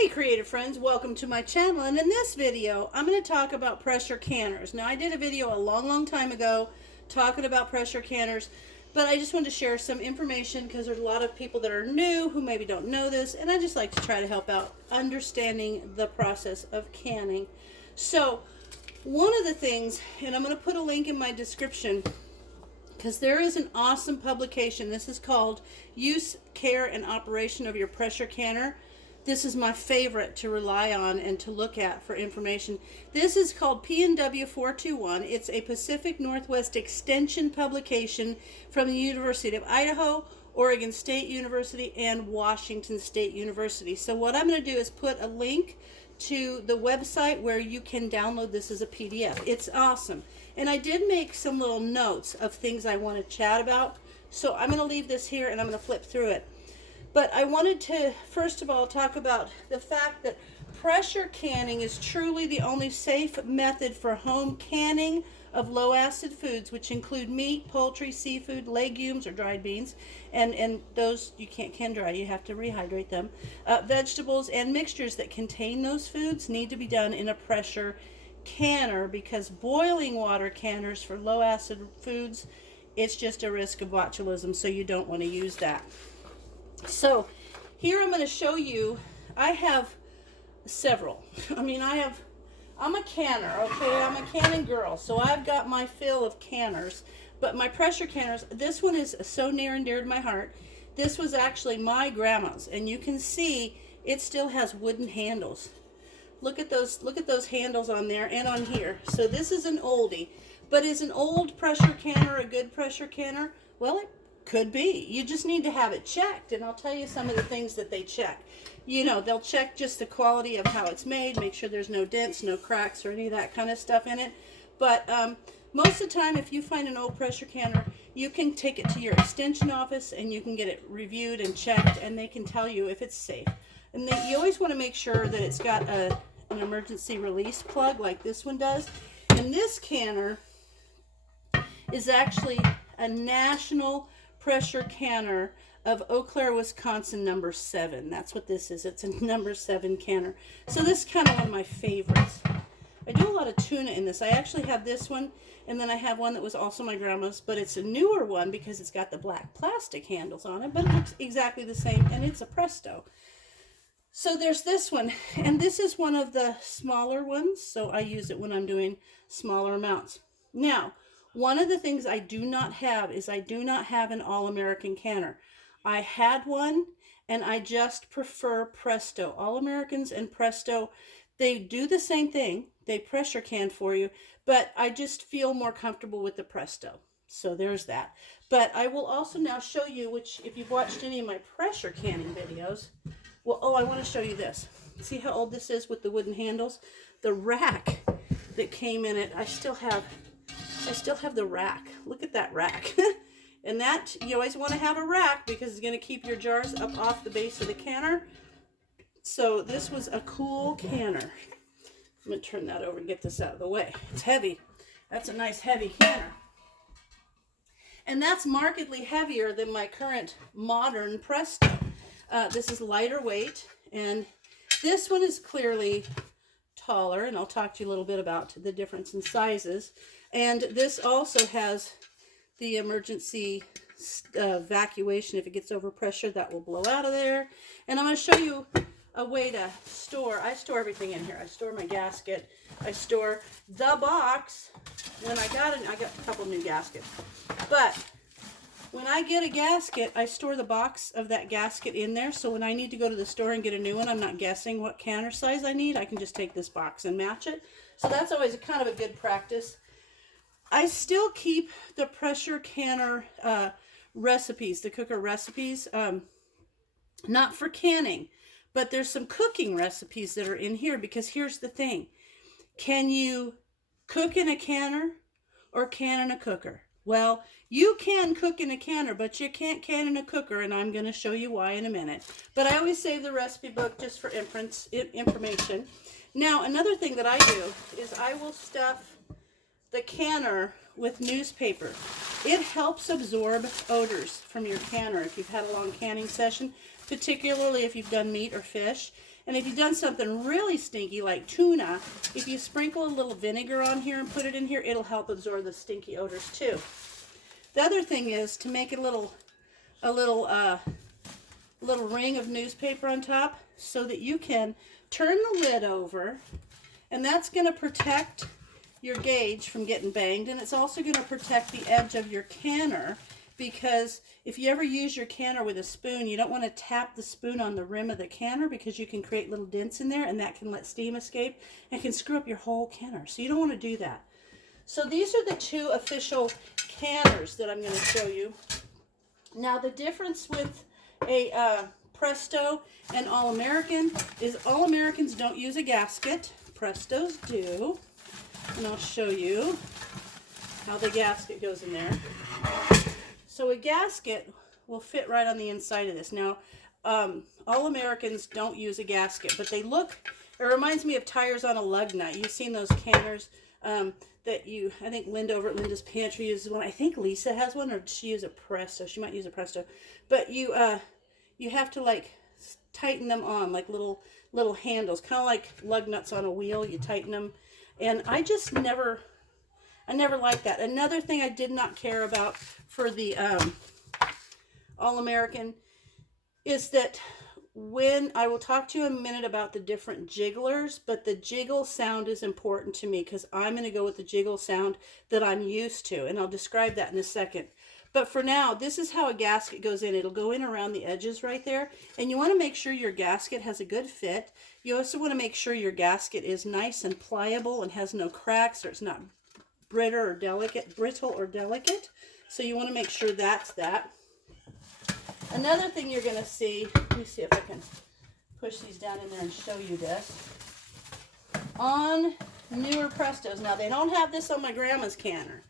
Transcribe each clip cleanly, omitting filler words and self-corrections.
Hey creative friends, welcome to my channel, and in this video I'm going to talk about pressure canners. Now I did a video a long time ago talking about pressure canners, but I just wanted to share some information because there's a lot of people that are new who maybe don't know this, and I just like to try to help out understanding the process of canning. So one of the things, and I'm going to put a link in my description because there is an awesome publication. This is called Use, Care, and Operation of Your Pressure Canner. This is my favorite to rely on and to look at for information. This is called PNW 421. It's a Pacific Northwest Extension publication from the University of Idaho, Oregon State University, and Washington State University. So what I'm going to do is put a link to the website where you can download this as a PDF. It's awesome. And I did make some little notes of things I want to chat about. So I'm going to leave this here and I'm going to flip through it. But I wanted to, first of all, talk about the fact that pressure canning is truly the only safe method for home canning of low-acid foods, which include meat, poultry, seafood, legumes, or dried beans. And those you can't can dry, you have to rehydrate them. Vegetables and mixtures that contain those foods need to be done in a pressure canner, because boiling water canners for low-acid foods, it's just a risk of botulism, so you don't want to use that. So here I'm going to show you, I have several. I'm a canner, okay? I'm a canning girl, so I've got my fill of canners. But my pressure canners, this one is so near and dear to my heart. This was actually my grandma's, and you can see it still has wooden handles. Look at those handles on there and on here. So this is an oldie. But is an old pressure canner a good pressure canner? Well, it could be. You just need to have it checked, and I'll tell you some of the things that they check. You know, they'll check just the quality of how it's made, make sure there's no dents, no cracks, or any of that kind of stuff in it. But most of the time, if you find an old pressure canner, you can take it to your extension office and you can get it reviewed and checked, and they can tell you if it's safe. And you always want to make sure that it's got an emergency release plug like this one does. And this canner is actually a national pressure canner of Eau Claire, Wisconsin, number 7. That's what this is. It's a number 7 canner. So this is kind of one of my favorites. I do a lot of tuna in this. I actually have this one, and then I have one that was also my grandma's, but it's a newer one because it's got the black plastic handles on it, but it looks exactly the same, and it's a Presto. So there's this one, and this is one of the smaller ones, so I use it when I'm doing smaller amounts. Now, one of the things I do not have is I do not have an All-American canner. I had one, and I just prefer Presto. All-Americans and Presto, they do the same thing. They pressure can for you, but I just feel more comfortable with the Presto. So there's that. But I will also now show you, which if you've watched any of my pressure canning videos, well, I want to show you this. See how old this is with the wooden handles? The rack that came in it, I still have the rack. Look at that rack. And that, you always want to have a rack because it's going to keep your jars up off the base of the canner. So this was a cool canner. I'm going to turn that over and get this out of the way. It's heavy. That's a nice heavy canner. And that's markedly heavier than my current modern Presto. This is lighter weight, and this one is clearly taller, and I'll talk to you a little bit about the difference in sizes. And this also has the emergency evacuation. If it gets over pressure, that will blow out of there. And I'm going to show you a way to store. I store everything in here. I store my gasket. I store the box. When I got a couple new gaskets. But when I get a gasket, I store the box of that gasket in there. So when I need to go to the store and get a new one, I'm not guessing what canner size I need. I can just take this box and match it. So that's always kind of a good practice. I still keep the pressure canner recipes, the cooker recipes, not for canning, but there's some cooking recipes that are in here, because here's the thing. Can you cook in a canner or can in a cooker? Well, you can cook in a canner, but you can't can in a cooker, and I'm going to show you why in a minute. But I always save the recipe book just for information. Now, another thing that I do is I will stuff the canner with newspaper. It helps absorb odors from your canner if you've had a long canning session, particularly if you've done meat or fish. And if you've done something really stinky like tuna, if you sprinkle a little vinegar on here and put it in here, it'll help absorb the stinky odors too. The other thing is to make a little ring of newspaper on top so that you can turn the lid over, and that's going to protect your gauge from getting banged, and it's also going to protect the edge of your canner, because if you ever use your canner with a spoon, you don't want to tap the spoon on the rim of the canner, because you can create little dents in there and that can let steam escape and can screw up your whole canner. So you don't want to do that. So these are the two official canners that I'm going to show you. Now the difference with a Presto and All-American is All-Americans don't use a gasket. Prestos do. And I'll show you how the gasket goes in there. So a gasket will fit right on the inside of this. Now, All-Americans don't use a gasket, but they look, it reminds me of tires on a lug nut. You've seen those canners that I think Linda over at Linda's Pantry uses one. I think Lisa has one, or does she use a Presto? She might use a Presto. But you have to like tighten them on, like little handles, kind of like lug nuts on a wheel. You tighten them. And I never liked that. Another thing I did not care about for the All-American is that when I will talk to you in a minute about the different jigglers, but the jiggle sound is important to me because I'm going to go with the jiggle sound that I'm used to, and I'll describe that in a second. But for now, this is how a gasket goes in. It'll go in around the edges right there, and you want to make sure your gasket has a good fit. You also want to make sure your gasket is nice and pliable and has no cracks, or it's not brittle or delicate. So you want to make sure that's that. Another thing you're going to see, let me see if I can push these down in there and show you this. On newer Prestos, now they don't have this on my grandma's canner,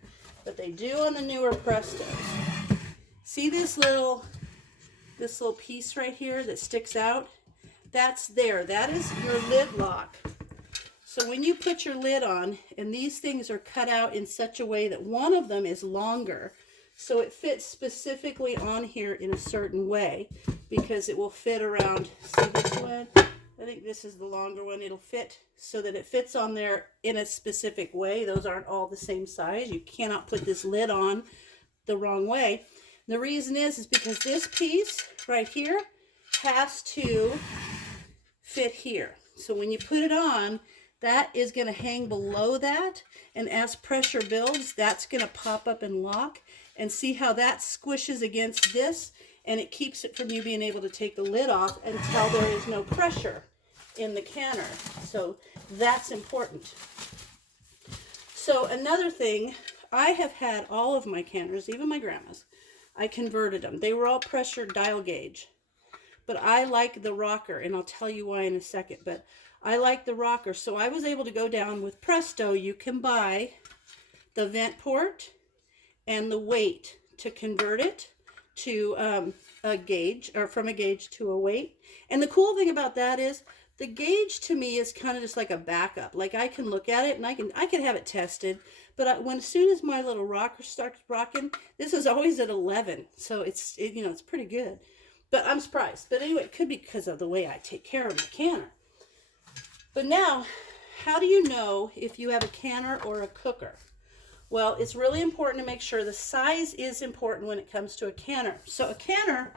but they do on the newer Prestos. See this little piece right here that sticks out? That's there. That is your lid lock. So when you put your lid on, and these things are cut out in such a way that one of them is longer, so it fits specifically on here in a certain way, because it will fit around, see this one? I think this is the longer one. It'll fit so that it fits on there in a specific way. Those aren't all the same size. You cannot put this lid on the wrong way. The reason is because this piece right here has to fit here. So when you put it on, that is going to hang below that, and as pressure builds, that's going to pop up and lock. And see how that squishes against this, and it keeps it from you being able to take the lid off until there is no pressure in the canner. So that's important. So another thing, I have had all of my canners, even my grandma's, I converted them. They were all pressure dial gauge, but I like the rocker, and I'll tell you why in a second. But I like the rocker, so I was able to go down with Presto. You can buy the vent port and the weight to convert it to a gauge, or from a gauge to a weight. And the cool thing about that is the gauge to me is kind of just like a backup. Like I can look at it and I can have it tested, but as soon as my little rocker starts rocking, this is always at 11, so it's pretty good. But I'm surprised. But anyway, it could be because of the way I take care of my canner. But now, how do you know if you have a canner or a cooker? Well, it's really important to make sure the size is important when it comes to a canner. So a canner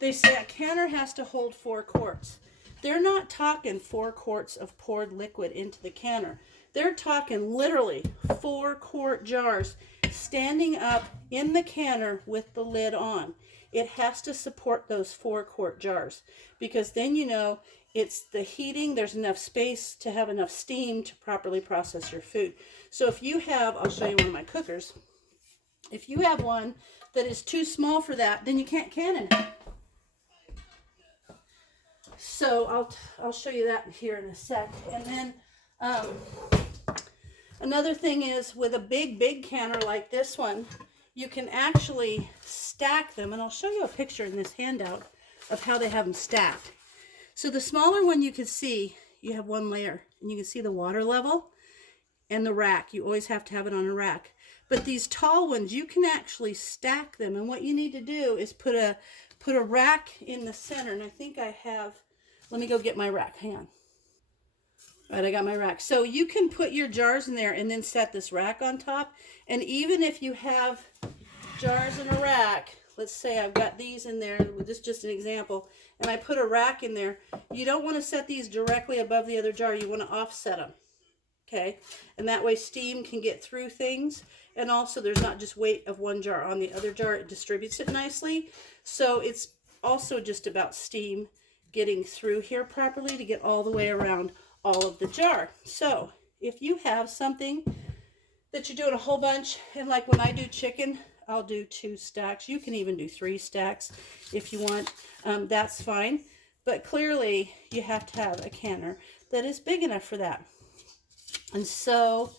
they say a canner has to hold 4 quarts. They're not talking 4 quarts of poured liquid into the canner. They're talking literally 4-quart jars standing up in the canner with the lid on. It has to support those 4-quart jars, because then you know it's the heating, there's enough space to have enough steam to properly process your food. So if you have, I'll show you one of my cookers. If you have one that is too small for that, then you can't can in it. So I'll show you that here in a sec. And then another thing is, with a big canner like this one, you can actually stack them. And I'll show you a picture in this handout of how they have them stacked. So the smaller one, you can see you have one layer, and you can see the water level and the rack. You always have to have it on a rack. But these tall ones, you can actually stack them. And what you need to do is put put a rack in the center, and I think I have, let me go get my rack, hang on. All right, I got my rack. So you can put your jars in there and then set this rack on top. And even if you have jars in a rack, let's say I've got these in there, this is just an example, and I put a rack in there, you don't want to set these directly above the other jar. You want to offset them, okay? And that way steam can get through things, and also there's not just weight of one jar on the other jar. It distributes it nicely. So it's also just about steam getting through here properly to get all the way around all of the jar. So if you have something that you're doing a whole bunch, and like when I do chicken, I'll do 2 stacks. You can even do 3 stacks if you want. That's fine. But clearly you have to have a canner that is big enough for that. And so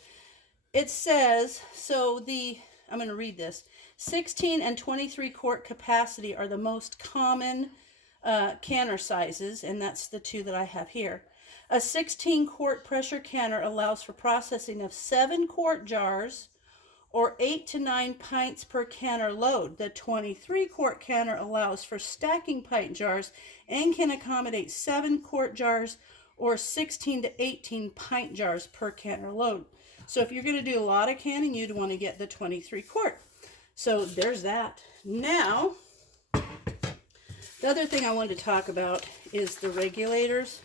it says, I'm going to read this. 16 and 23 quart capacity are the most common canner sizes, and that's the 2 that I have here. A 16 quart pressure canner allows for processing of 7 quart jars or 8 to 9 pints per canner load. The 23 quart canner allows for stacking pint jars and can accommodate 7 quart jars or 16 to 18 pint jars per canner load. So if you're going to do a lot of canning, you'd want to get the 23 quart. So there's that. Now, the other thing I wanted to talk about is the regulators,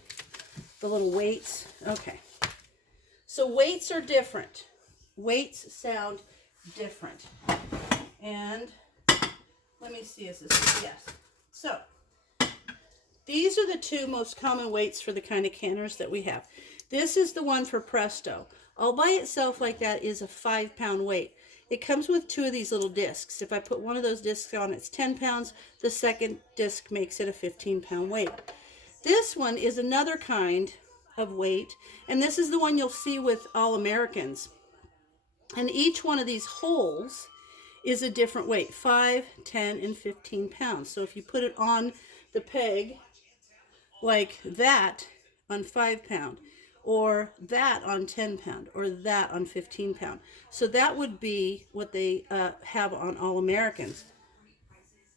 the little weights. Okay. So weights are different. Weights sound different. And let me see, is this, yes. So these are the 2 most common weights for the kind of canners that we have. This is the one for Presto. All by itself like that is a 5-pound weight. It comes with 2 of these little discs. If I put one of those discs on, it's 10 pounds. The second disc makes it a 15-pound weight. This one is another kind of weight, and this is the one you'll see with All Americans. And each one of these holes is a different weight, 5, 10, and 15 pounds. So if you put it on the peg like that on 5 pound, or that on 10 pound, or that on 15 pound. So that would be what they have on All Americans.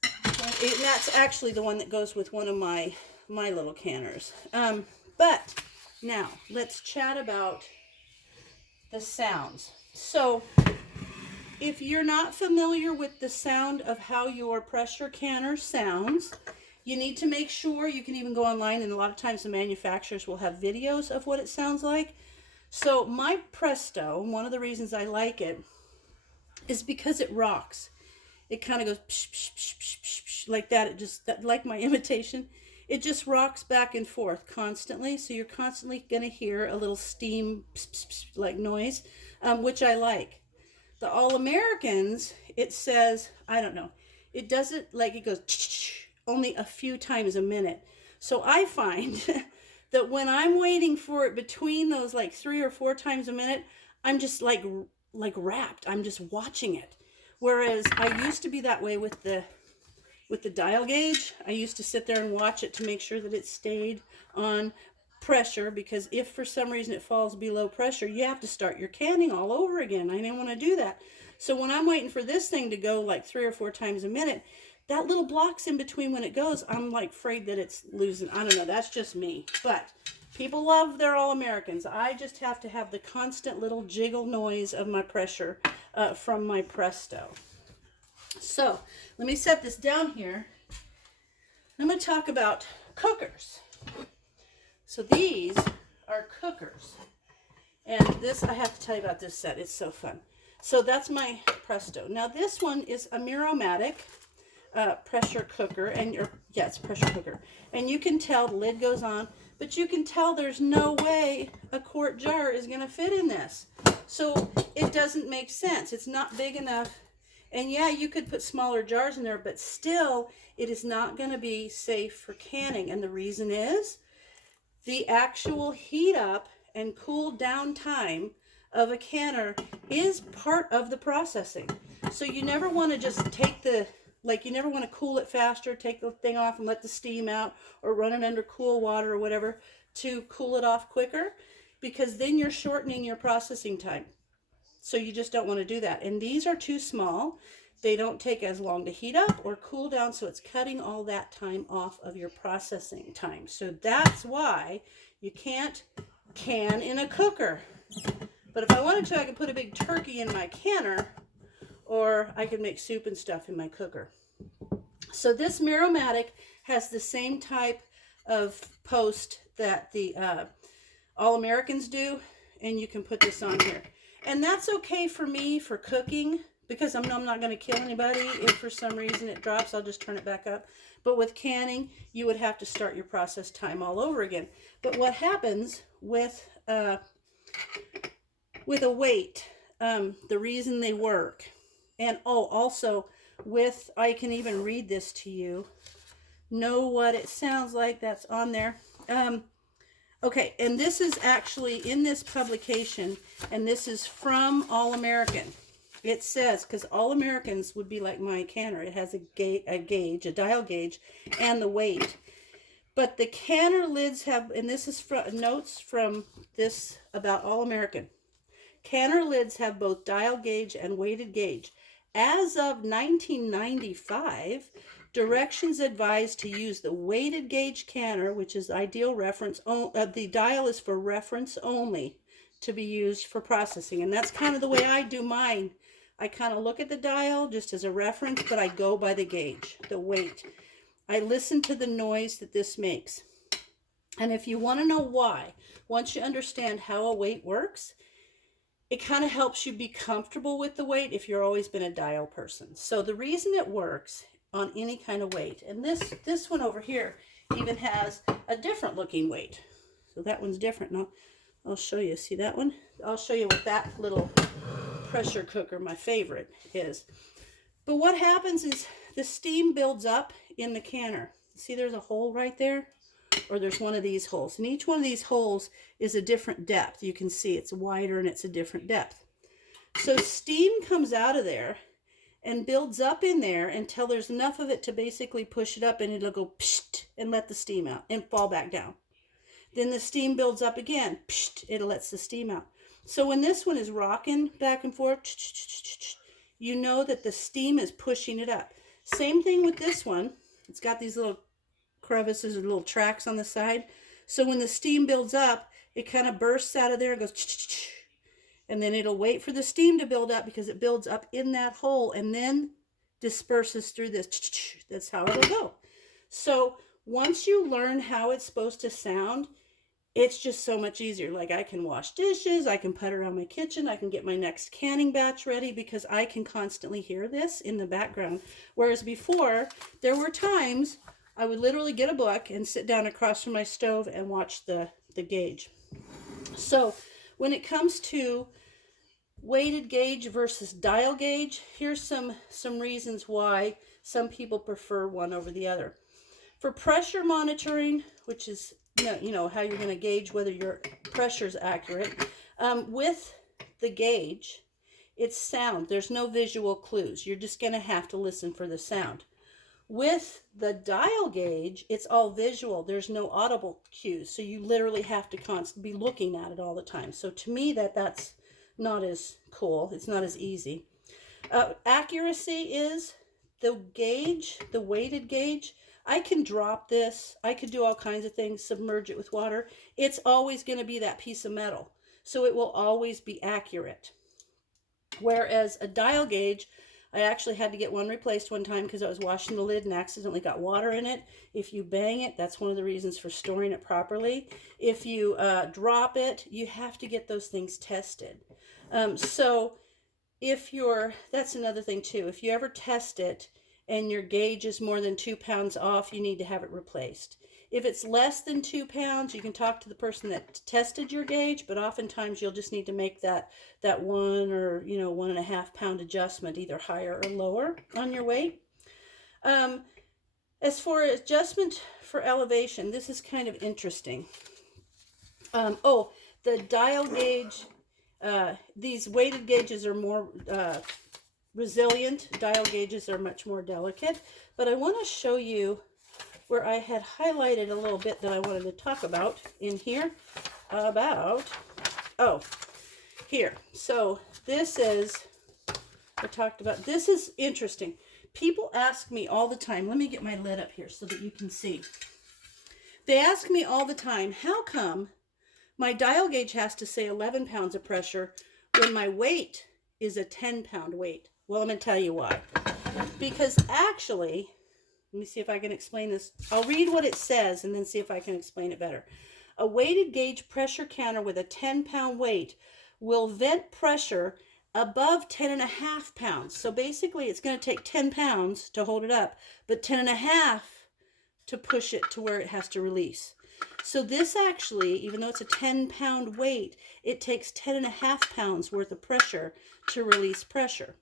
And that's actually the one that goes with one of my little canners. But now let's chat about the sounds. So if you're not familiar with the sound of how your pressure canner sounds, you need to make sure, you can even go online, and a lot of times the manufacturers will have videos of what it sounds like. So my Presto, one of the reasons I like it is because it rocks. It kind of goes psh, psh, psh, psh, psh, psh, like that. It just, like my imitation, it just rocks back and forth constantly. So you're constantly going to hear a little steam psh, psh, psh, like noise, which I like. The All Americans, it says, I don't know, it doesn't, like it goes only a few times a minute. So I find that when I'm waiting for it between those like 3 or 4 times a minute, I'm just like wrapped. I'm just watching it. Whereas I used to be that way with the dial gauge. I used to sit there and watch it to make sure that it stayed on pressure, because if for some reason it falls below pressure, you have to start your canning all over again. I didn't want to do that. So when I'm waiting for this thing to go like 3 or 4 times a minute, that little blocks in between when it goes, I'm like afraid that it's losing. I don't know, that's just me. But people love their All Americans. I just have to have the constant little jiggle noise of my pressure from my Presto. So let me set this down here. I'm going to talk about cookers. So these are cookers. And this, I have to tell you about this set. It's so fun. So that's my Presto. Now this one is a Miromatic pressure cooker. And it's a pressure cooker. And you can tell the lid goes on, but you can tell there's no way a quart jar is going to fit in this. So it doesn't make sense. It's not big enough. And yeah, you could put smaller jars in there, but still it is not going to be safe for canning. And the reason is the actual heat up and cool down time of a canner is part of the processing. So you never want to just take you never want to cool it faster, take the thing off and let the steam out, or run it under cool water or whatever to cool it off quicker, because then you're shortening your processing time. So you just don't want to do that. And these are too small. They don't take as long to heat up or cool down, so it's cutting all that time off of your processing time. So that's why you can't can in a cooker. But if I wanted to, I could put a big turkey in my canner, or I could make soup and stuff in my cooker. So this Miromatic has the same type of post that the All Americans do, and you can put this on here. And that's okay for me for cooking, because I'm not going to kill anybody. If for some reason it drops, I'll just turn it back up. But with canning, you would have to start your process time all over again. But what happens with a weight, the reason they work, and also with, I can even read this to you, know what it sounds like, that's on there. Okay, and this is actually in this publication, and this is from All American. It says, because All Americans would be like my canner, it has a gauge, a dial gauge, and the weight. But the canner lids have, and this is from notes from this about All American. Canner lids have both dial gauge and weighted gauge. As of 1995, directions advise to use the weighted gauge canner, which is ideal reference. The dial is for reference only, to be used for processing. And that's kind of the way I do mine. I kind of look at the dial just as a reference, but I go by the gauge, the weight. I listen to the noise that this makes. And if you want to know why, once you understand how a weight works, it kind of helps you be comfortable with the weight if you've always been a dial person. So the reason it works on any kind of weight, and this one over here even has a different looking weight. So that one's different. Now I'll show you. See that one? I'll show you what that little pressure cooker, my favorite, is. But what happens is the steam builds up in the canner. See, there's a hole right there, or there's one of these holes, and each one of these holes is a different depth. You can see it's wider and it's a different depth. So steam comes out of there and builds up in there until there's enough of it to basically push it up, and it'll go psht and let the steam out and fall back down. Then the steam builds up again, psht, it lets the steam out. So when this one is rocking back and forth, you know that the steam is pushing it up. Same thing with this one. It's got these little crevices or little tracks on the side. So when the steam builds up, it kind of bursts out of there and goes, and then it'll wait for the steam to build up, because it builds up in that hole and then disperses through this. That's how it'll go. So once you learn how it's supposed to sound, it's just so much easier. Like, I can wash dishes, I can put around my kitchen, I can get my next canning batch ready, because I can constantly hear this in the background. Whereas before, there were times I would literally get a book and sit down across from my stove and watch the gauge. So when it comes to weighted gauge versus dial gauge, here's some reasons why some people prefer one over the other. For pressure monitoring, which is you know how you're going to gauge whether your pressure is accurate, with the gauge, it's sound. There's no visual clues. You're just going to have to listen for the sound. With the dial gauge, it's all visual. There's no audible cues, so you literally have to constantly be looking at it all the time. So to me, that's not as cool. It's not as easy. Accuracy is the gauge, the weighted gauge. I can drop this. I could do all kinds of things, submerge it with water. It's always going to be that piece of metal, so it will always be accurate. Whereas a dial gauge, I actually had to get one replaced one time because I was washing the lid and accidentally got water in it. If you bang it, that's one of the reasons for storing it properly. If you drop it, you have to get those things tested. So that's another thing too. If you ever test it and your gauge is more than 2 pounds off, you need to have it replaced. If it's less than 2 pounds, you can talk to the person that tested your gauge, but oftentimes you'll just need to make that 1 or 1.5 pound adjustment, either higher or lower on your weight. As for adjustment for elevation, this is kind of interesting. The dial gauge, these weighted gauges are more resilient. Dial gauges are much more delicate, but I want to show you where I had highlighted a little bit that I wanted to talk about in here here. So this is I talked about. This is interesting. People ask me all the time. Let me get my lid up here so that you can see. They ask me all the time, how come my dial gauge has to say 11 pounds of pressure when my weight is a 10-pound weight? Well, I'm going to tell you why. Because actually, let me see if I can explain this. I'll read what it says and then see if I can explain it better. A weighted gauge pressure canner with a 10-pound weight will vent pressure above 10.5 pounds. So basically, it's going to take 10 pounds to hold it up, but 10.5 to push it to where it has to release. So this actually, even though it's a 10-pound weight, it takes 10.5 pounds worth of pressure to release pressure.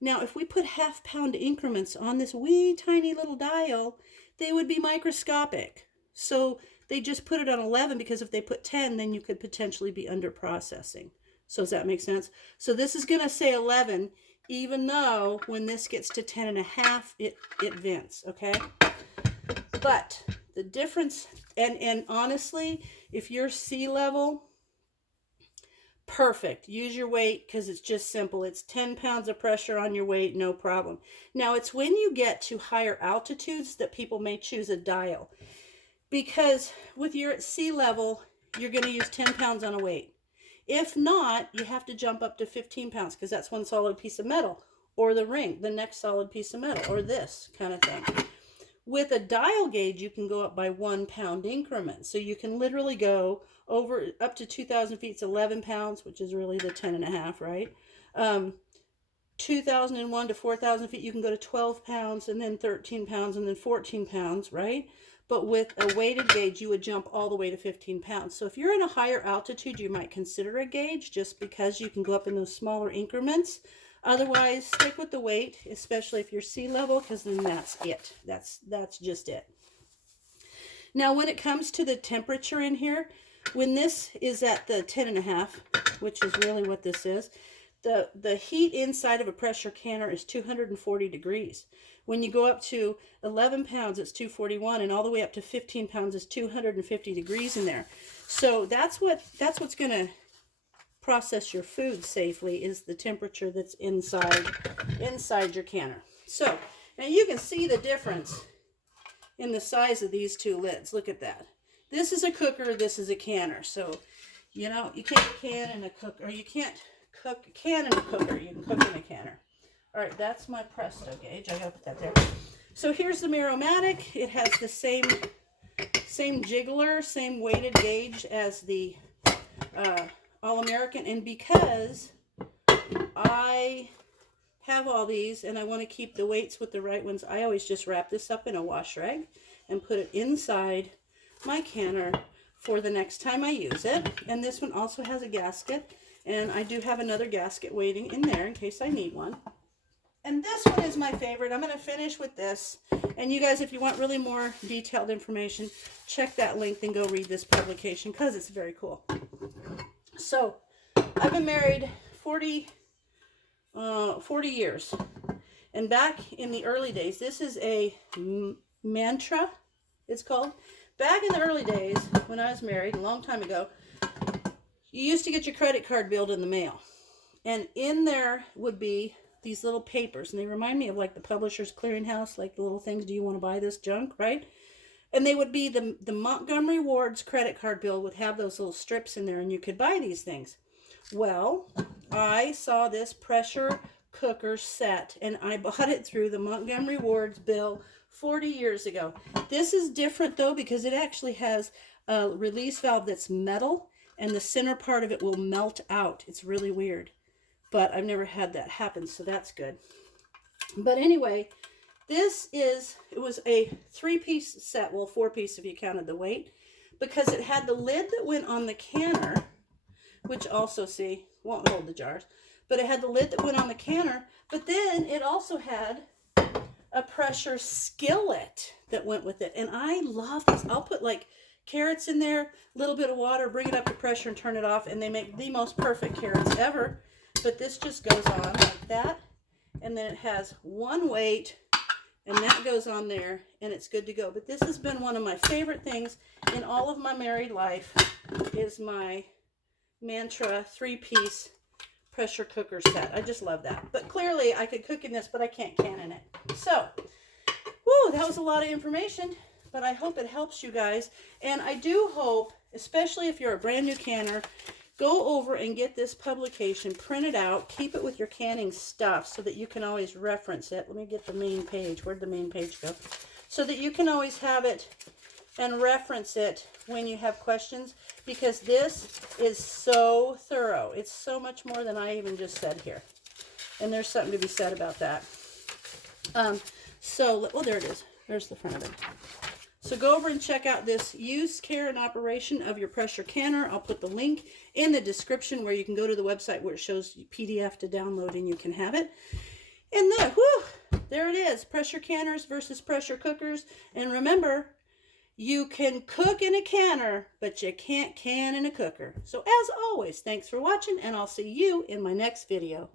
Now, if we put half-pound increments on this wee tiny little dial, they would be microscopic. So they just put it on 11 because if they put 10, then you could potentially be under processing. So does that make sense? So this is going to say 11, even though when this gets to 10.5, it vents, okay? But the difference, and honestly, if you're sea level, perfect. Use your weight because it's just simple. It's 10 pounds of pressure on your weight, no problem. Now, it's when you get to higher altitudes that people may choose a dial. Because with your at sea level, you're going to use 10 pounds on a weight. If not, you have to jump up to 15 pounds because that's one solid piece of metal, or the ring, the next solid piece of metal, or this kind of thing. With a dial gauge, you can go up by 1 pound increments. So you can literally go over up to 2,000 feet, it's 11 pounds, which is really the 10.5, right? 2,001 to 4,000 feet, you can go to 12 pounds, and then 13 pounds, and then 14 pounds, right? But with a weighted gauge, you would jump all the way to 15 pounds. So if you're in a higher altitude, you might consider a gauge just because you can go up in those smaller increments. Otherwise, stick with the weight, especially if you're sea level, because then that's it. That's just it. Now, when it comes to the temperature in here, when this is at the 10.5, which is really what this is, the heat inside of a pressure canner is 240 degrees. When you go up to 11 pounds, it's 241, and all the way up to 15 pounds is 250 degrees in there. So that's what's going to process your food safely, is the temperature that's inside your canner. So now you can see the difference in the size of these two lids. Look at that. This is a cooker, this is a canner. So, you know, you can't can in a cooker, or you can't cook can in a cooker, you can cook in a canner. All right, that's my Presto gauge. I gotta put that there. So here's the Miromatic. It has the same jiggler, same weighted gauge as the All-American. And because I have all these and I want to keep the weights with the right ones, I always just wrap this up in a wash rag and put it inside my canner for the next time I use it. And this one also has a gasket, and I do have another gasket waiting in there in case I need one. And this one is my favorite. I'm going to finish with this. And you guys, if you want really more detailed information, check that link and go read this publication because it's very cool. So, I've been married 40 years. And back in the early days, this is a mantra, it's called. Back in the early days, when I was married, a long time ago, you used to get your credit card bill in the mail. And in there would be these little papers, and they remind me of like the Publishers Clearinghouse, like the little things, do you want to buy this junk, right? And they would be the Montgomery Ward's credit card bill would have those little strips in there, and you could buy these things. Well, I saw this pressure cooker set, and I bought it through the Montgomery Ward's bill 40 years ago. This is different though, because it actually has a release valve that's metal, and the center part of it will melt out. It's really weird. But I've never had that happen, so that's good. But anyway, it was a 3-piece set, well, 4-piece if you counted the weight, because it had the lid that went on the canner, which also, see, won't hold the jars, but it had the lid that went on the canner, but then it also had a pressure skillet that went with it. And I love this. I'll put like carrots in there, a little bit of water, bring it up to pressure and turn it off, and they make the most perfect carrots ever. But this just goes on like that, and then it has one weight, and that goes on there, and it's good to go. But this has been one of my favorite things in all of my married life, is my Mantra 3-piece pressure cooker set. I just love that. But clearly I could cook in this, but I can't can in it. So, whoo, that was a lot of information, but I hope it helps you guys. And I do hope, especially if you're a brand new canner, go over and get this publication, print it out, keep it with your canning stuff so that you can always reference it. Let me get the main page. Where'd the main page go? So that you can always have it and reference it when you have questions, because this is so thorough. It's so much more than I even just said here. And there's something to be said about that. Oh, there it is. There's the front of it. So go over and check out this use, care, and operation of your pressure canner. I'll put the link in the description where you can go to the website where it shows PDF to download and you can have it. And look, whoo, there it is. Pressure canners versus pressure cookers. And remember, you can cook in a canner, but you can't can in a cooker. So as always, thanks for watching, and I'll see you in my next video.